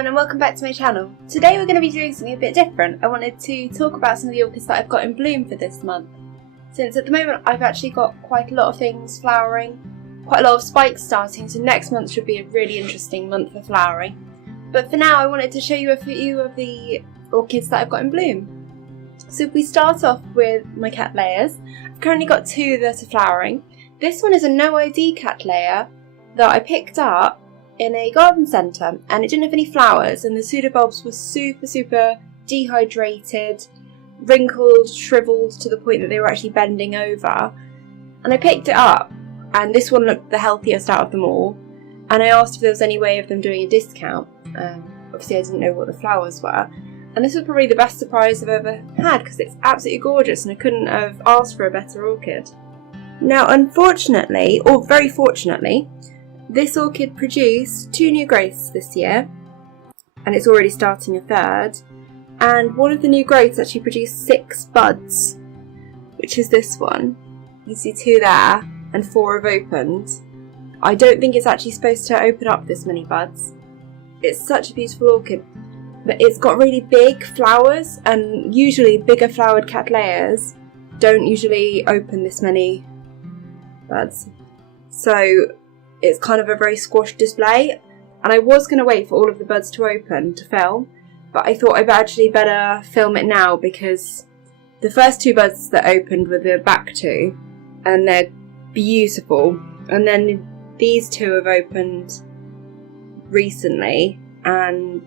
everyone and welcome back to my channel. Today we're going to be doing something a bit different. I wanted to talk about some of the orchids that I've got in bloom for this month. Since at the moment I've actually got quite a lot of things flowering, quite a lot of spikes starting, so next month should be a really interesting month for flowering. But for now I wanted to show you a few of the orchids that I've got in bloom. So if we start off with my Cattleyas, I've currently got two that are flowering. This one is a NoID Cattleya that I picked up in a garden centre, and it didn't have any flowers, and the pseudobulbs were super dehydrated, wrinkled, shriveled to the point that they were actually bending over. And I picked it up, and this one looked the healthiest out of them all, and I asked if there was any way of them doing a discount. Obviously I didn't know what the flowers were, and this was probably the best surprise I've ever had because it's absolutely gorgeous and I couldn't have asked for a better orchid. Now unfortunately, or very fortunately, this orchid produced 2 new growths this year, and it's already starting a third, and one of the new growths actually produced 6 buds, which is this one. You see 2 there, and 4 have opened. I don't think it's actually supposed to open up this many buds. It's such a beautiful orchid, but it's got really big flowers, and usually bigger flowered Cattleyas don't usually open this many buds. So it's kind of a very squashed display, and I was going to wait for all of the buds to open to film, but I thought I'd actually better film it now because the first 2 buds that opened were the back 2, and they're beautiful, and then these 2 have opened recently, and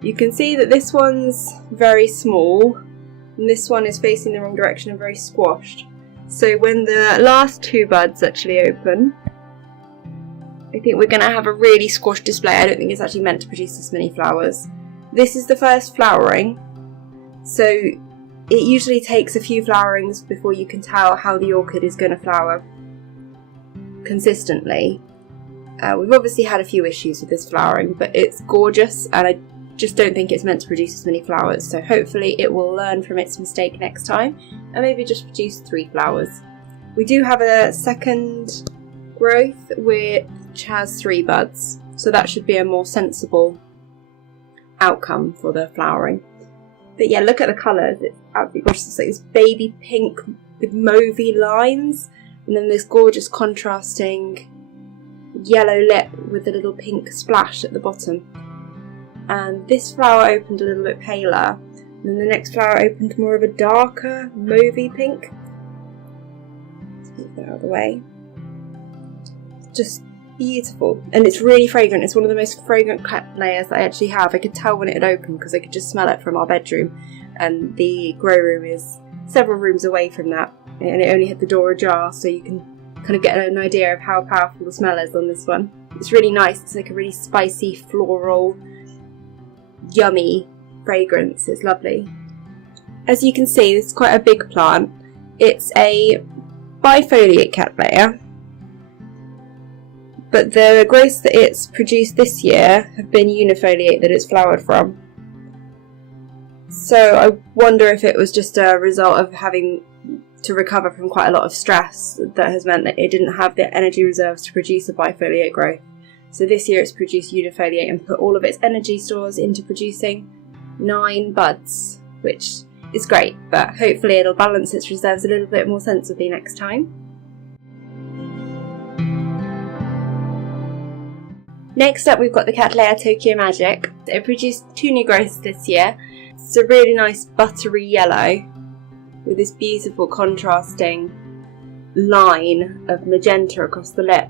you can see that this one's very small and this one is facing the wrong direction and very squashed. So when the last 2 buds actually open, I think we're going to have a really squashed display. I don't think it's actually meant to produce this many flowers. This is the first flowering, so it usually takes a few flowerings before you can tell how the orchid is going to flower consistently. We've obviously had a few issues with this flowering, but it's gorgeous and I just don't think it's meant to produce as many flowers, so hopefully it will learn from its mistake next time and maybe just produce 3 flowers. We do have a second growth which has 3 buds, so that should be a more sensible outcome for the flowering. But yeah, look at the colours, it's absolutely gorgeous. It's like this baby pink with mauvey lines, and then this gorgeous contrasting yellow lip with a little pink splash at the bottom. And this flower opened a little bit paler, and then the next flower opened more of a darker mauvey pink. Let's move that out of the way. Just beautiful, and it's really fragrant. It's one of the most fragrant Cattleyas that I actually have. I could tell when it had opened because I could just smell it from our bedroom, and the grow room is several rooms away from that, and it only had the door ajar, so you can kind of get an idea of how powerful the smell is on this one. It's really nice. It's like a really spicy, floral, yummy fragrance. It's lovely. As you can see, it's quite a big plant. It's a bifoliate Cattleya, but the growths that it's produced this year have been unifoliate that it's flowered from. So I wonder if it was just a result of having to recover from quite a lot of stress that has meant that it didn't have the energy reserves to produce a bifoliate growth. So this year it's produced unifoliate and put all of its energy stores into producing 9 buds, which is great, but hopefully it'll balance its reserves a little bit more sensibly next time. Next up we've got the Cattleya Tokyo Magic. It produced 2 new growths this year. It's a really nice buttery yellow with this beautiful contrasting line of magenta across the lip.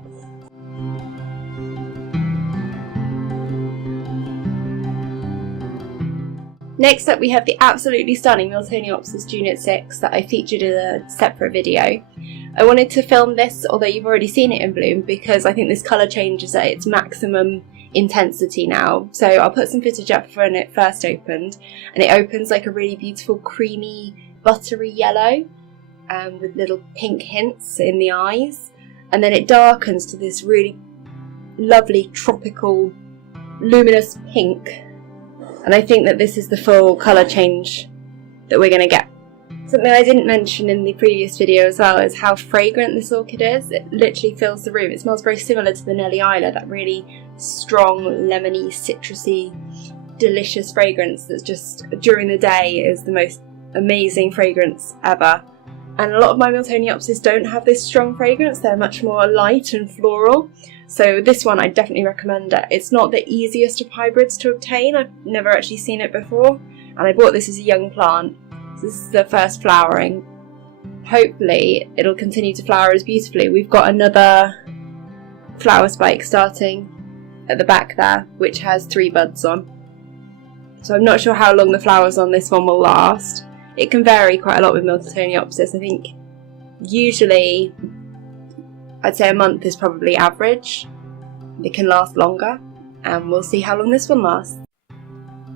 Next up we have the absolutely stunning Miltoniopsis Junit 6 that I featured in a separate video. I wanted to film this, although you've already seen it in bloom, because I think this colour change is at its maximum intensity now. So I'll put some footage up for when it first opened, and it opens like a really beautiful creamy buttery yellow with little pink hints in the eyes, and then it darkens to this really lovely tropical luminous pink, and I think that this is the full colour change that we're going to get. Something I didn't mention in the previous video as well is how fragrant this orchid is. It literally fills the room. It smells very similar to the Nellie Isla, that really strong, lemony, citrusy delicious fragrance that's just, during the day, is the most amazing fragrance ever. And a lot of my Miltoniopsis don't have this strong fragrance, they're much more light and floral. So this one I definitely recommend it. It's not the easiest of hybrids to obtain, I've never actually seen it before, and I bought this as a young plant. So this is the first flowering. Hopefully it'll continue to flower as beautifully. We've got another flower spike starting at the back there, which has 3 buds on. So I'm not sure how long the flowers on this one will last. It can vary quite a lot with Miltoniopsis. I think usually I'd say a month is probably average. It can last longer, and we'll see how long this one lasts.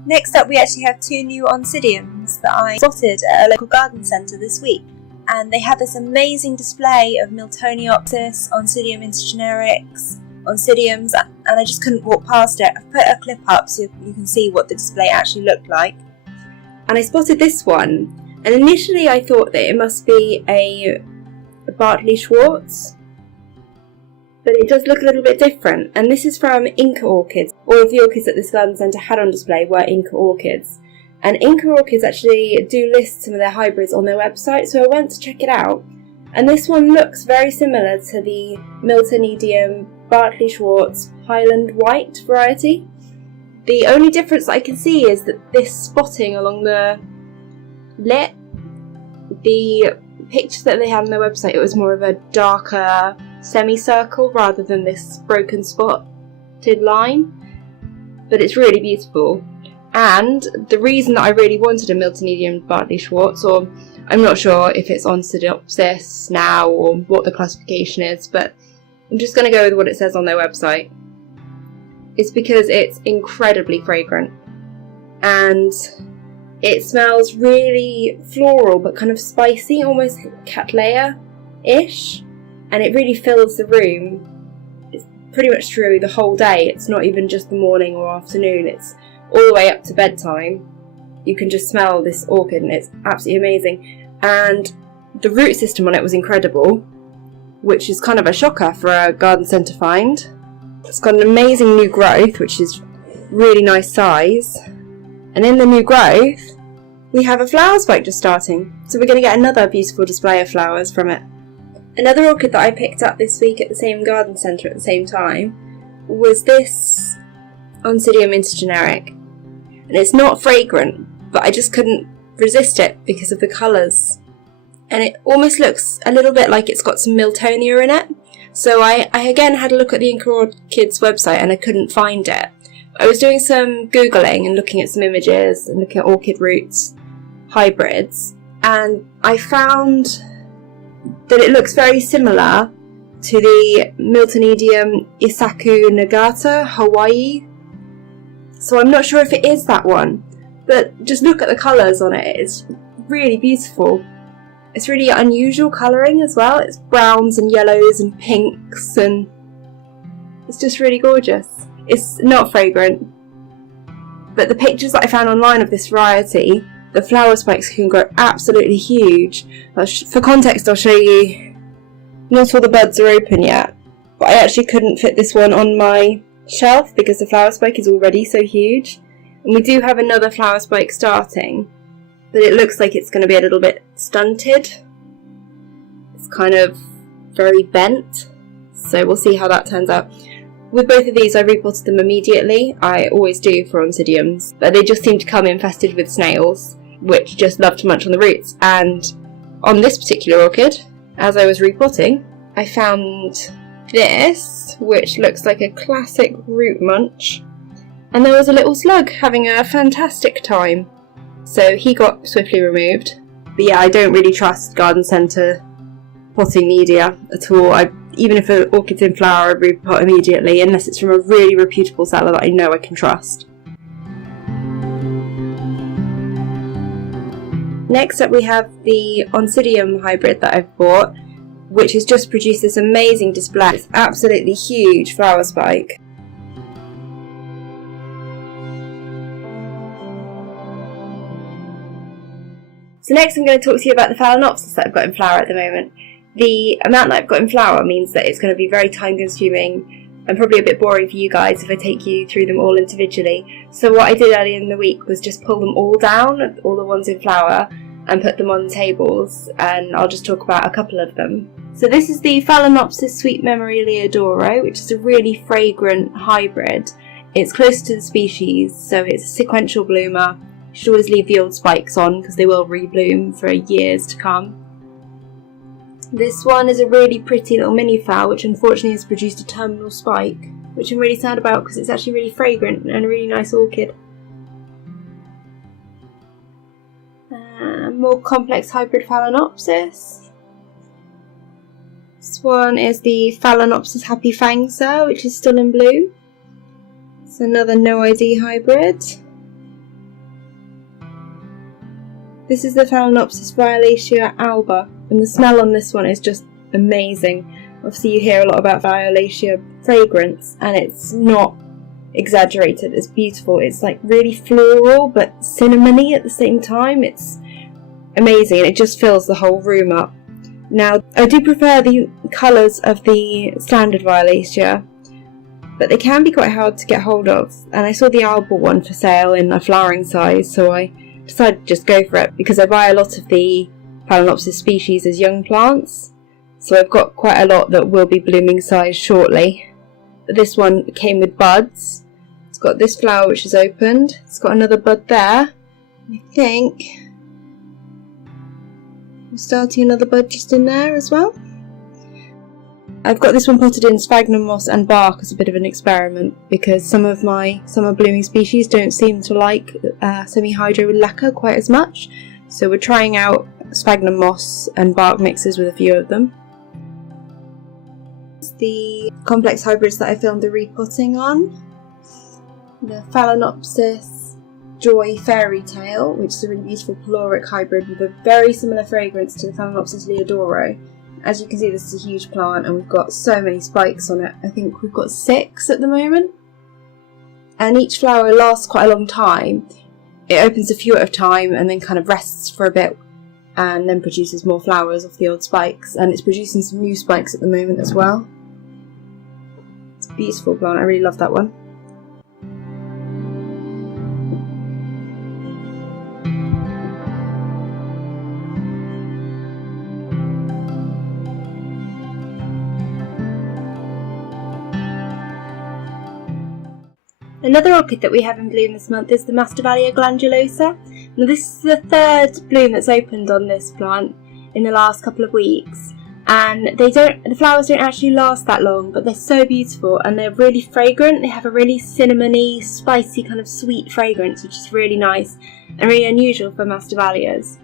Next up, we actually have 2 new Oncidiums that I spotted at a local garden centre this week. And they have this amazing display of Miltoniopsis, Oncidium intergenerics, Oncidiums, and I just couldn't walk past it. I've put a clip up so you can see what the display actually looked like. And I spotted this one, and initially I thought that it must be a Bartley Schwartz, but it does look a little bit different. And this is from Inca Orchids. All of the orchids that this garden centre had on display were Inca Orchids. And Inca Orchids actually do list some of their hybrids on their website, so I went to check it out. And this one looks very similar to the Miltoniopsis Bartley Schwartz Highland White variety. The only difference I can see is that this spotting along the lip, the pictures that they had on their website, it was more of a darker semicircle rather than this broken spotted line. But it's really beautiful. And the reason that I really wanted a Miltoniopsis Bartley Schwartz, or I'm not sure if it's Oncidiopsis now or what the classification is, but I'm just going to go with what it says on their website. It's because it's incredibly fragrant, and it smells really floral but kind of spicy, almost Cattleya-ish, and it really fills the room. It's pretty much through the whole day. It's not even just the morning or afternoon, it's all the way up to bedtime. You can just smell this orchid and it's absolutely amazing. And the root system on it was incredible, which is kind of a shocker for a garden centre find. It's got an amazing new growth, which is really nice size. And in the new growth, we have a flower spike just starting. So we're going to get another beautiful display of flowers from it. Another orchid that I picked up this week at the same garden centre at the same time was this Oncidium intergeneric. And it's not fragrant, but I just couldn't resist it because of the colours. And it almost looks a little bit like it's got some Miltonia in it. So I again had a look at the Inca Orchids website and I couldn't find it. I was doing some Googling and looking at some images and looking at orchid roots, hybrids, and I found that it looks very similar to the Miltoniopsis Isaku Nagata Hawaii. So I'm not sure if it is that one, but just look at the colours on it, it's really beautiful. It's really unusual colouring as well. It's browns and yellows and pinks, and it's just really gorgeous. It's not fragrant, but the pictures that I found online of this variety, the flower spikes can grow absolutely huge. For context, I'll show you, not all the buds are open yet, but I actually couldn't fit this one on my shelf because the flower spike is already so huge. And we do have another flower spike starting, but it looks like it's going to be a little bit stunted. It's kind of very bent, so we'll see how that turns out. With both of these I repotted them immediately. I always do for Oncidiums, but they just seem to come infested with snails, which just love to munch on the roots. And on this particular orchid, as I was repotting, I found this, which looks like a classic root munch, and there was a little slug having a fantastic time. So he got swiftly removed. But yeah, I don't really trust garden centre potting media at all. Even if an orchid's in flower, I repot immediately, unless it's from a really reputable seller that I know I can trust. Next up we have the Oncidium hybrid that I've bought, which has just produced this amazing display. It's absolutely huge flower spike. So next I'm going to talk to you about the Phalaenopsis that I've got in flower at the moment. The amount that I've got in flower means that it's going to be very time consuming and probably a bit boring for you guys if I take you through them all individually. So what I did earlier in the week was just pull them all down, all the ones in flower, and put them on tables, and I'll just talk about a couple of them. So this is the Phalaenopsis Sweet Memory Liodoro, which is a really fragrant hybrid. It's close to the species, so it's a sequential bloomer. You should always leave the old spikes on because they will rebloom for years to come. This one is a really pretty little mini flower, which unfortunately has produced a terminal spike, which I'm really sad about because it's actually really fragrant and a really nice orchid. More complex hybrid Phalaenopsis. This one is the Phalaenopsis Happy Fang Sir, which is still in bloom. It's another NoID hybrid. This is the Phalaenopsis Violacea Alba, and the smell on this one is just amazing. Obviously you hear a lot about Violacea fragrance, and it's not exaggerated, it's beautiful. It's like really floral but cinnamony at the same time. It's amazing, and it just fills the whole room up. Now, I do prefer the colours of the standard Violacea, but they can be quite hard to get hold of, and I saw the Alba one for sale in a flowering size, so I decided to just go for it because I buy a lot of the Phalaenopsis species as young plants, so I've got quite a lot that will be blooming size shortly. But this one came with buds. It's got this flower which is opened, it's got another bud there. I think we're starting another bud just in there as well. I've got this one potted in sphagnum moss and bark as a bit of an experiment because some of my summer blooming species don't seem to like semi-hydro leca quite as much. So we're trying out sphagnum moss and bark mixes with a few of them. The complex hybrids that I filmed the repotting on. The Phalaenopsis Joy Fairytale, which is a really beautiful caloric hybrid with a very similar fragrance to the Phalaenopsis Liodoro. As you can see, this is a huge plant and we've got so many spikes on it. I think we've got 6 at the moment. And each flower lasts quite a long time. It opens a few at a time and then kind of rests for a bit and then produces more flowers off the old spikes. And it's producing some new spikes at the moment as well. It's a beautiful plant, I really love that one. Another orchid that we have in bloom this month is the Masdevallia Glandulosa. Now this is the 3rd bloom that's opened on this plant in the last couple of weeks, and the flowers don't actually last that long, but they're so beautiful and they're really fragrant. They have a really cinnamony, spicy kind of sweet fragrance, which is really nice and really unusual for Masdevallias.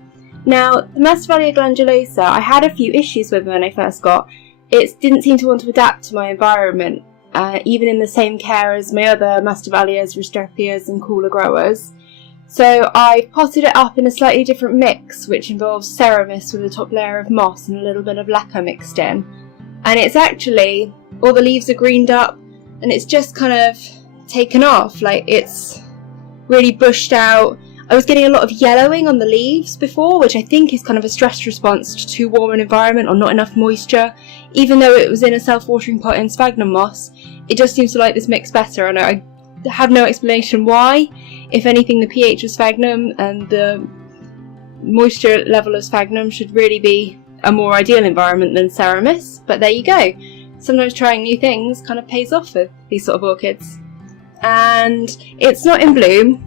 Now the Masdevallia Glandulosa, I had a few issues with when I first got. It didn't seem to want to adapt to my environment. Even in the same care as my other Masdevallias, Restrepias and cooler growers. So I potted it up in a slightly different mix, which involves ceramis with a top layer of moss and a little bit of leca mixed in. And it's actually, all the leaves are greened up and it's just kind of taken off, like it's really bushed out. I was getting a lot of yellowing on the leaves before, which I think is kind of a stress response to too warm an environment or not enough moisture. Even though it was in a self-watering pot in sphagnum moss, it just seems to like this mix better, and I have no explanation why. If anything, the pH of sphagnum and the moisture level of sphagnum should really be a more ideal environment than ceramis, but there you go. Sometimes trying new things kind of pays off with these sort of orchids. And it's not in bloom.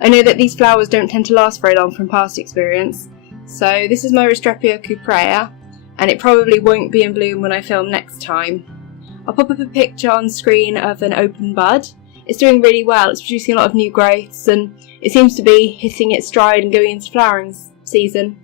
I know that these flowers don't tend to last very long from past experience. So this is my Restrepia Cuprea, and it probably won't be in bloom when I film next time. I'll pop up a picture on screen of an open bud. It's doing really well, it's producing a lot of new growths and it seems to be hitting its stride and going into flowering season.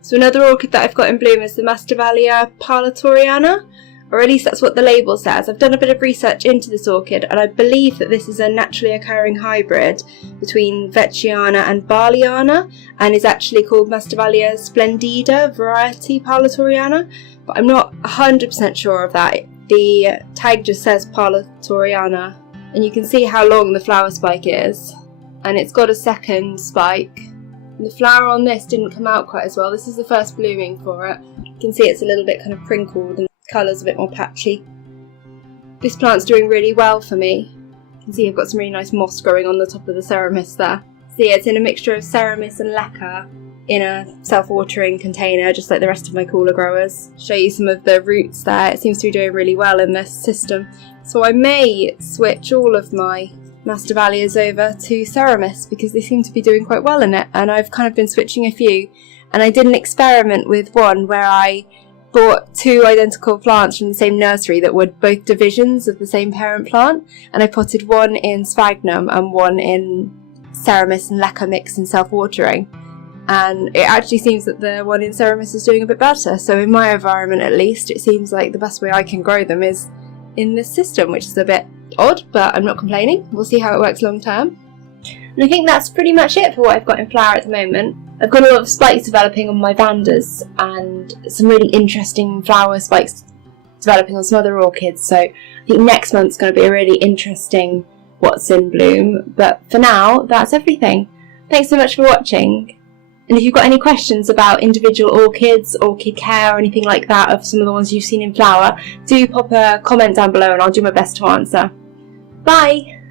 So another orchid that I've got in bloom is the Masdevallia Parlatoreana, or at least that's what the label says. I've done a bit of research into this orchid and I believe that this is a naturally occurring hybrid between Vechiana and Barliana and is actually called Masdevallia Splendida variety Parlatoreana, but I'm not 100% sure of that. The tag just says Parlatoreana and you can see how long the flower spike is, and it's got a second spike. And the flower on this didn't come out quite as well. This is the first blooming for it. You can see it's a little bit kind of crinkled and the colour's a bit more patchy. This plant's doing really well for me. You can see I've got some really nice moss growing on the top of the Ceramis there. So yeah, it's in a mixture of Ceramis and leca in a self-watering container, just like the rest of my cooler growers. Show you some of the roots there. It seems to be doing really well in this system. So I may switch all of my Masdevallias over to Ceramis because they seem to be doing quite well in it, and I've kind of been switching a few. And I did an experiment with one where I bought 2 identical plants from the same nursery that were both divisions of the same parent plant, and I potted one in sphagnum and one in Ceramis and leca mix in self-watering, and it actually seems that the one in Ceramis is doing a bit better. So in my environment at least, it seems like the best way I can grow them is in this system, which is a bit odd, but I'm not complaining. We'll see how it works long term. And I think that's pretty much it for what I've got in flower at the moment. I've got a lot of spikes developing on my Vandas and some really interesting flower spikes developing on some other orchids, so I think next month's going to be a really interesting what's in bloom. But for now, that's everything. Thanks so much for watching. And if you've got any questions about individual orchids, orchid care or anything like that of some of the ones you've seen in flower, do pop a comment down below and I'll do my best to answer. Bye!